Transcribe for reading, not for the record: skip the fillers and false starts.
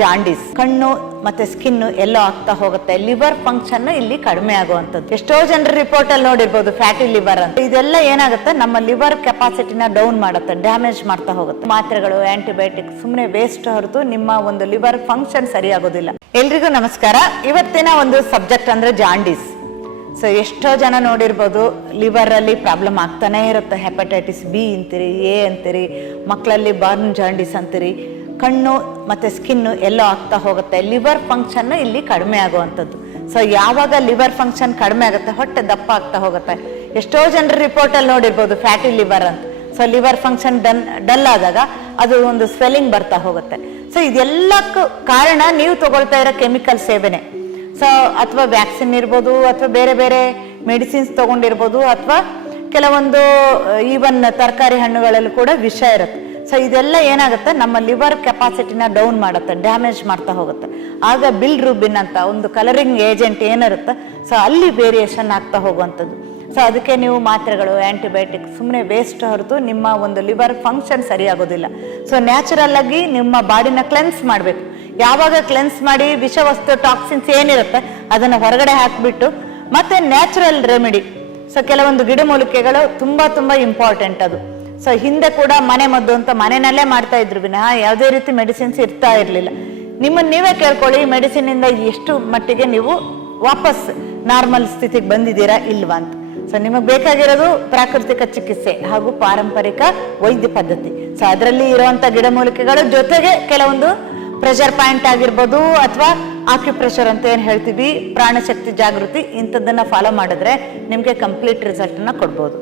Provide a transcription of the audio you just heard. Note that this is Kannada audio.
ಜಾಂಡೀಸ್ ಕಣ್ಣು ಮತ್ತೆ ಸ್ಕಿನ್ ಎಲ್ಲೋ ಆಗ್ತಾ ಹೋಗುತ್ತೆ. ಲಿವರ್ ಫಂಕ್ಷನ್ ಇಲ್ಲಿ ಕಡಿಮೆ ಆಗುವಂತದ್ದು. ಎಷ್ಟೋ ಜನರ ರಿಪೋರ್ಟ್ ಅಲ್ಲಿ ನೋಡಿರ್ಬೋದು ಫ್ಯಾಟಿ ಲಿವರ್ ಅಂತ. ಇದೆಲ್ಲ ಏನಾಗುತ್ತೆ, ನಮ್ಮ ಲಿವರ್ ಕೆಪಾಸಿಟಿನ ಡೌನ್ ಮಾಡುತ್ತೆ, ಡ್ಯಾಮೇಜ್ ಮಾಡ್ತಾ ಹೋಗುತ್ತೆ. ಮಾತ್ರೆಗಳು, ಆಂಟಿಬಯೋಟಿಕ್ ಸುಮ್ಮನೆ ವೇಸ್ಟ್ ಹೊರತು ನಿಮ್ಮ ಒಂದು ಲಿವರ್ ಫಂಕ್ಷನ್ ಸರಿಯಾಗೋದಿಲ್ಲ. ಎಲ್ರಿಗೂ ನಮಸ್ಕಾರ. ಇವತ್ತಿನ ಒಂದು ಸಬ್ಜೆಕ್ಟ್ ಅಂದ್ರೆ ಜಾಂಡೀಸ್. ಸೊ ಎಷ್ಟೋ ಜನ ನೋಡಿರ್ಬೋದು ಲಿವರ್ ಅಲ್ಲಿ ಪ್ರಾಬ್ಲಮ್ ಆಗ್ತಾನೆ ಇರುತ್ತೆ. ಹೆಪಟೈಟಿಸ್ ಬಿ ಅಂತೀರಿ, ಎ ಅಂತೀರಿ, ಮಕ್ಕಳಲ್ಲಿ ಬಾರ್ನ್ ಜಾಂಡೀಸ್ ಅಂತೀರಿ. ಕಣ್ಣು ಮತ್ತೆ ಸ್ಕಿನ್ ಎಲ್ಲೋ ಆಗ್ತಾ ಹೋಗುತ್ತೆ. ಲಿವರ್ ಫಂಕ್ಷನ್ ಇಲ್ಲಿ ಕಡಿಮೆ ಆಗುವಂಥದ್ದು. ಸೊ ಯಾವಾಗ ಲಿವರ್ ಫಂಕ್ಷನ್ ಕಡಿಮೆ ಆಗುತ್ತೆ, ಹೊಟ್ಟೆ ದಪ್ಪ ಆಗ್ತಾ ಹೋಗುತ್ತೆ. ಎಷ್ಟೋ ಜನರ ರಿಪೋರ್ಟ್ ಅಲ್ಲಿ ನೋಡಿರ್ಬೋದು ಫ್ಯಾಟಿ ಲಿವರ್ ಅಂತ. ಸೊ ಲಿವರ್ ಫಂಕ್ಷನ್ ಡಲ್ ಆದಾಗ ಅದು ಒಂದು ಸ್ವೆಲ್ಲಿಂಗ್ ಬರ್ತಾ ಹೋಗುತ್ತೆ. ಸೊ ಇದೆಲ್ಲಕ್ಕೂ ಕಾರಣ ನೀವು ತಗೊಳ್ತಾ ಇರೋ ಕೆಮಿಕಲ್ ಸೇವನೆ. ಸೊ ಅಥವಾ ವ್ಯಾಕ್ಸಿನ್ ಇರ್ಬೋದು, ಅಥವಾ ಬೇರೆ ಬೇರೆ ಮೆಡಿಸಿನ್ಸ್ ತಗೊಂಡಿರ್ಬೋದು, ಅಥವಾ ಕೆಲವೊಂದು ಈವನ್ ತರಕಾರಿ ಹಣ್ಣುಗಳಲ್ಲಿ ಕೂಡ ವಿಷ ಇರುತ್ತೆ. ಸೊ ಇದೆಲ್ಲ ಏನಾಗುತ್ತೆ, ನಮ್ಮ ಲಿವರ್ ಕೆಪಾಸಿಟಿನ ಡೌನ್ ಮಾಡುತ್ತೆ, ಡ್ಯಾಮೇಜ್ ಮಾಡ್ತಾ ಹೋಗುತ್ತೆ. ಆಗ ಬಿಲ್ರುಬಿನ್ ಅಂತ ಒಂದು ಕಲರಿಂಗ್ ಏಜೆಂಟ್ ಏನಿರುತ್ತೆ, ಸೊ ಅಲ್ಲಿ ವೇರಿಯೇಷನ್ ಆಗ್ತಾ ಹೋಗುವಂಥದ್ದು. ಸೊ ಅದಕ್ಕೆ ನೀವು ಮಾತ್ರೆಗಳು, ಆಂಟಿಬಯೋಟಿಕ್ ಸುಮ್ಮನೆ ವೇಸ್ಟ್ ಹೊರತು ನಿಮ್ಮ ಒಂದು ಲಿವರ್ ಫಂಕ್ಷನ್ ಸರಿಯಾಗೋದಿಲ್ಲ. ಸೊ ನ್ಯಾಚುರಲ್ ಆಗಿ ನಿಮ್ಮ ಬಾಡಿನ ಕ್ಲೆನ್ಸ್ ಮಾಡಬೇಕು. ಯಾವಾಗ ಕ್ಲೆನ್ಸ್ ಮಾಡಿ ವಿಷವಸ್ತು ಟಾಕ್ಸಿನ್ಸ್ ಏನಿರುತ್ತೆ ಅದನ್ನು ಹೊರಗಡೆ ಹಾಕಿಬಿಟ್ಟು ಮತ್ತೆ ನ್ಯಾಚುರಲ್ ರೆಮಿಡಿ. ಸೊ ಕೆಲವೊಂದು ಗಿಡಮೂಲಿಕೆಗಳು ತುಂಬಾ ಇಂಪಾರ್ಟೆಂಟ್ ಅದು. ಸೊ ಹಿಂದೆ ಕೂಡ ಮನೆ ಮದ್ದು ಅಂತ ಮನೆಯಲ್ಲೇ ಮಾಡ್ತಾ ಇದ್ರು ವಿನಃ ಯಾವುದೇ ರೀತಿ ಮೆಡಿಸಿನ್ಸ್ ಇರ್ತಾ ಇರಲಿಲ್ಲ. ನಿಮ್ಮನ್ನು ನೀವೇ ಕೇಳ್ಕೊಳ್ಳಿ, ಮೆಡಿಸಿನ್ ಇಂದ ಎಷ್ಟು ಮಟ್ಟಿಗೆ ನೀವು ವಾಪಸ್ ನಾರ್ಮಲ್ ಸ್ಥಿತಿಗೆ ಬಂದಿದ್ದೀರಾ ಇಲ್ವಾ ಅಂತ. ಸೊ ನಿಮಗೆ ಬೇಕಾಗಿರೋದು ಪ್ರಾಕೃತಿಕ ಚಿಕಿತ್ಸೆ ಹಾಗೂ ಪಾರಂಪರಿಕ ವೈದ್ಯ ಪದ್ಧತಿ. ಸೊ ಅದರಲ್ಲಿ ಇರುವಂತ ಗಿಡಮೂಲಿಕೆಗಳ ಜೊತೆಗೆ ಕೆಲವೊಂದು ಪ್ರೆಷರ್ ಪಾಯಿಂಟ್ ಆಗಿರ್ಬೋದು, ಅಥವಾ ಆಕ್ಯುಪ್ರೆಷರ್ ಅಂತ ಏನ್ ಹೇಳ್ತೀವಿ, ಪ್ರಾಣಶಕ್ತಿ ಜಾಗೃತಿ, ಇಂಥದ್ದನ್ನ ಫಾಲೋ ಮಾಡಿದ್ರೆ ನಿಮ್ಗೆ ಕಂಪ್ಲೀಟ್ ರಿಸಲ್ಟ್ ಅನ್ನ ಕೊಡ್ಬೋದು.